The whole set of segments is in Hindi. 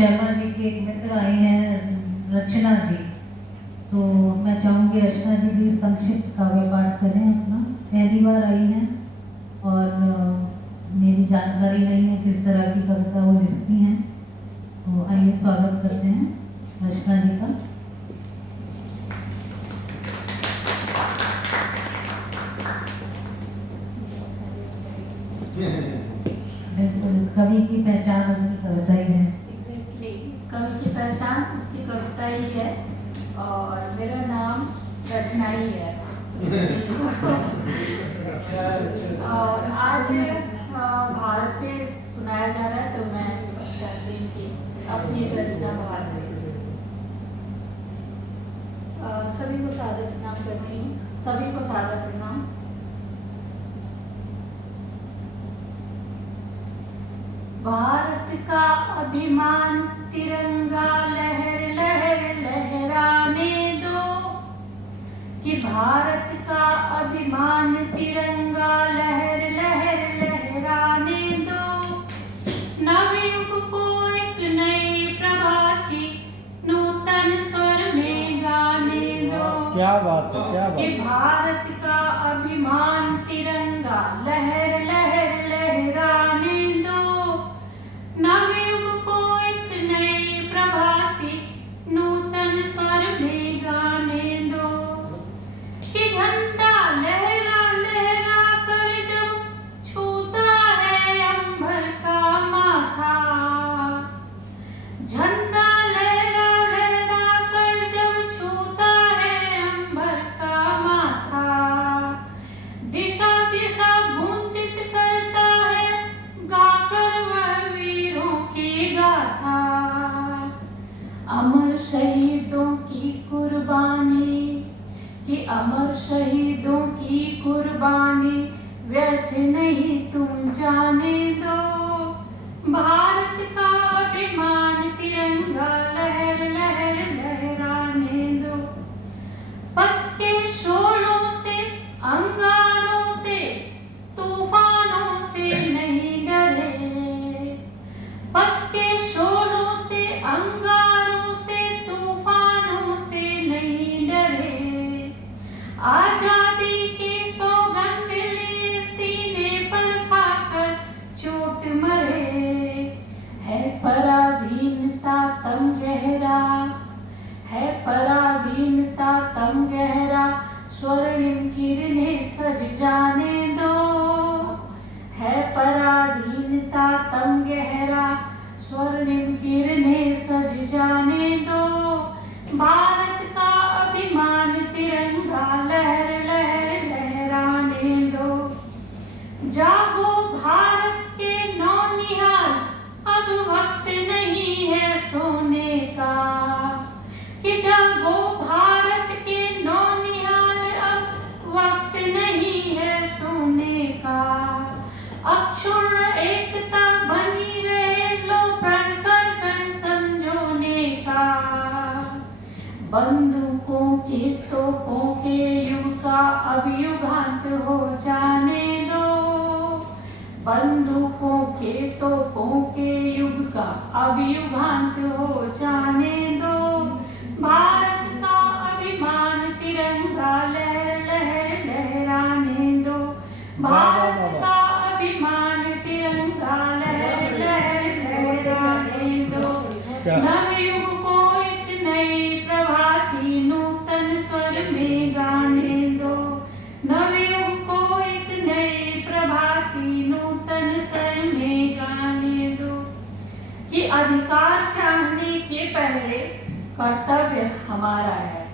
शर्मा जी की एक मित्र आई हैं, रचना जी। तो मैं चाहूँगी रचना जी भी संक्षिप्त काव्य पाठ करें अपना। पहली बार आई हैं और मेरी जानकारी नहीं है किस तरह की कविता वो लिखती हैं। तो आइए स्वागत करते हैं रचना जी का। बिल्कुल, कवि की पहचान उसकी कविता ही है। एग्जैक्टली, कवि की पहचान उसकी कविता ही है और मेरा नाम रचना ही है। और आज भारत पे सुनाया जा रहा है तो मैं चाहती हूँ कि अपनी रचना भारत में सभी को सादर प्रणाम करती हूँ। सभी को सादर प्रणाम। भारत का अभिमान तिरंगा लहर लहर लहराने दो, कि भारत का अभिमान तिरंगा लहर लहर लहराने दो। नवयुग को एक नई प्रभाती नूतन स्वर में गाने दो। क्या बात है, क्या बात कि है। भारत का अभिमान तिरंगा लहर लहर लहराने दो। नवयुग को एक नई प्रभाती नूतन स्वर में गाने दो। कि झंडा लहरा लहरा कर जब छूता है अंबर का माथा, झंडा लहरा लहरा कर जब छूता है अंबर का माथा, दिशा दिशा गुंजित करता है गाकर वह वीरों की गाथा। अमर शहीदों की कुर्बानी, कि अमर शहीदों की कुर्बानी व्यर्थ नहीं तुम जाने दो। भारत का अभिमान तिरंगा लहर लहर लहराने दो। पथ के शोलों से अंगारों से तूफानों से नहीं डरे। पथ के शोलों से अंगारों से तूफानों से नहीं डरे। आजादी की सौगंध लिए सीने पर खाकर चोट मरे। है पराधीनता तम गहरा, है पराधीनता तम गहरा, स्वर्णिम किरणें सज जाने दो। है पराधीनता तम गहरा, स्वर्णिम किरणें सज जाने दो। भारत का अभिमान तिरंगा लहर लहर लहराने दो। जागो भारत के नौनिहाल, अब वक्त नहीं है सोने का। कि जागो भारत के नौनिहाल, अब वक्त नहीं है सोने का। अक्षुण्ण एकता बनी रहे, लो प्रण कर कर संजोने का। बंदूकों के तोपों के युग का अब युगांत हो जाने दो। बंदूकों के तोपों के युग का अब युगांत हो जाने दो। भारत का अभिमान तिरंगा लहर लहर लहराने दो। भारत का अभिमान तिरंगा लहर लहर लहराने दो। नवयुग को एक नई प्रभाती नूतन स्वर में गाने दो। नवयुग को एक नई प्रभाती नूतन स्वर में गाने दो। कि अधिकार चाहने के पहले कर्तव्य हमारा है।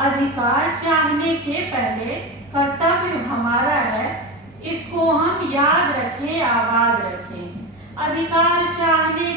अधिकार चाहने के पहले कर्तव्य हमारा है, इसको हम याद रखें, आबाद रखें। अधिकार चाहने